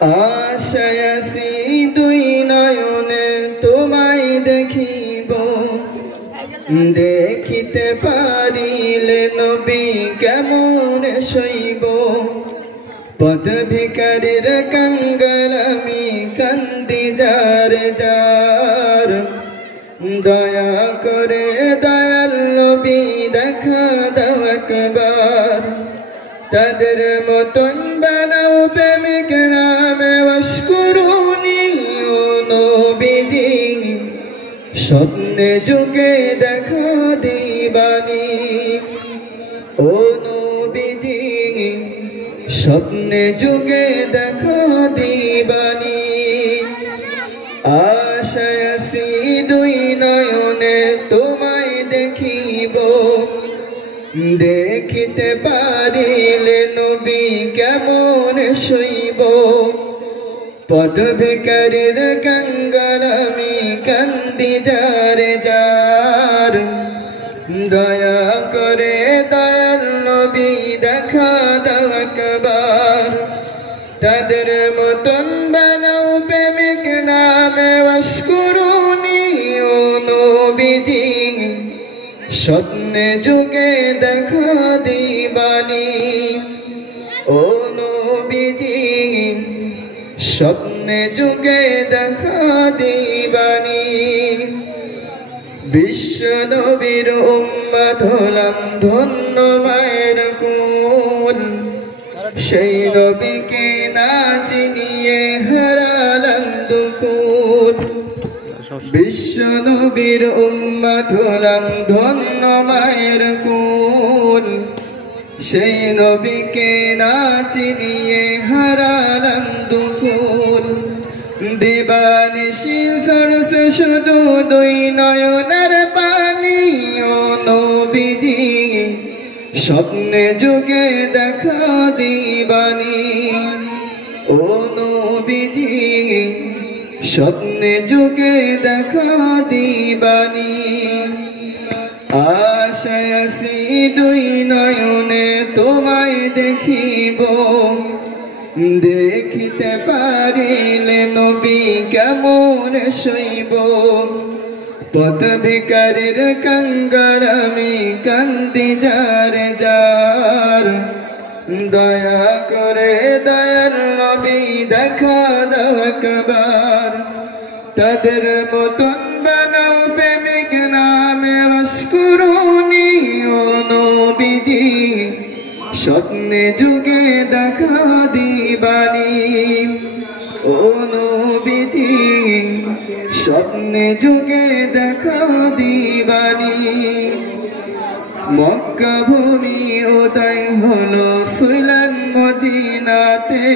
আশায় আছি দুই নয়নে তোমায় দেখিব, দেখিতে পারিলে নবী কেমন সইব। পথ ভিখারির কাঙ্গাল আমি কান্দি যার যার, দয়া করে দয়াল নবী দেখা দাও একবার। তাদের মতন বানাও প্রেমিক নামে ওয়াশকুরুনি ও নবীজি, স্বপ্নে যুগে দেখা দিবানি ও নবীজি, স্বপ্নে যুগে দেখা দিবানি। আশায় আছি দুই নয়নে তোমায় দেখিব, দেখিতে পারিলে নবী কেমন সইব। পথ ভিখারির কাঙ্গাল আমি কান্দি যার যার, দয়া করে দয়াল নবী দেখা দাও একবার। তাদের মতন বানাও প্রেমিক নামে ওয়াশকুরুনি ও নবীজি, স্বপ্নে যুগে দেখা দিবানি ও নবীজি, স্বপ্নে যুগে দেখা দিবানি। বিশ্ব নবীর উম্মত হলাম ধন্য মায়ের কুল, সেই নবীকে না চিনিয়ে হারালাম দুকুল। বিশ্ব নবীর উম্মত হলাম ধন্য মায়ের কুল, সেই নবীকে না চিনিয়ে হারালাম দুকুল। দিবানিশি ঝরছে শুধু দুই নয়নের পানি ও নবীজি, স্বপ্নে যুগে দেখা দিবানি ও নবীজি, স্বপ্নে যুগে দেখা দিবানি। আশায় আছি দুই নয়নে তোমায় দেখিব, দেখিতে পারিলে নবী কেমন সইব। পথ ভিখারির কাঙ্গাল আমি কান্দি যার যার, দয়া করে দয়াল নবী দেখা দাও একবার। তাদের মতন বানাও প্রেমিক নামে ওয়াশকুরুনি ও নবীজি, স্বপ্নে যুগে দেখা দিবানি ও নবীজি, স্বপ্নে যুগে দেখা দিবানি। মক্কা ভূমি উদয় হলো সুইলান মদিনাতে,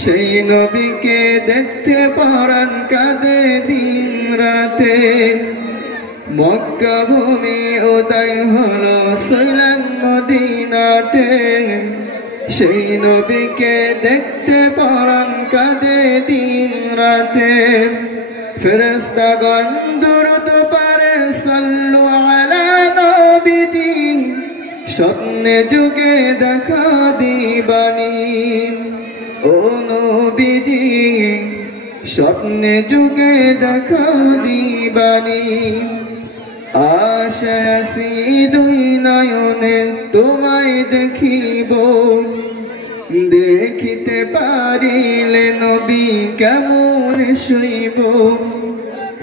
সেই নবীকে দেখতে পরাণ কাঁদে দিন রাতে। মক্কা ভূমি উদয় হলো সুইলান মদিনাতে, সেই নবীকে দেখতে পরাণ কাঁদে দিন রাতে। ফেরেশতাগণ দুরূদ পড়ে সাল্লু আলা নবীজি, স্বপ্নে যুগে দেখা দিবানি ও নবীজি, স্বপ্নে যুগে দেখা দিবানি। আশায় আছি দুই নয়নে তোমায় দেখিব, দেখিতে পারিলে নবী কেমন সইব।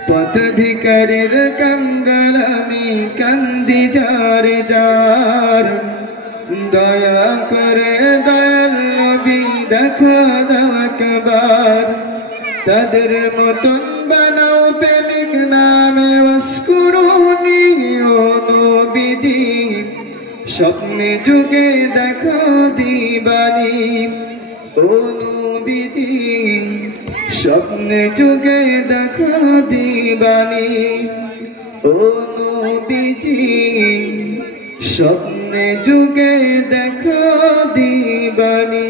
পথ ভিখারির কাঙ্গাল আমি কান্দি যার যার, দয়া করে দয়াল নবী দেখা দাও একবার। তাদের মতন বানাও প্রেমিক নামে ওয়াশকুরুনি ও নবীজি, স্বপ্নে যুগে দেখা দিবানি ও নবীজি, স্বপ্নে যুগে দেখা দিবানি ও নবীজি, স্বপ্নে যুগে দেখা দিবানি।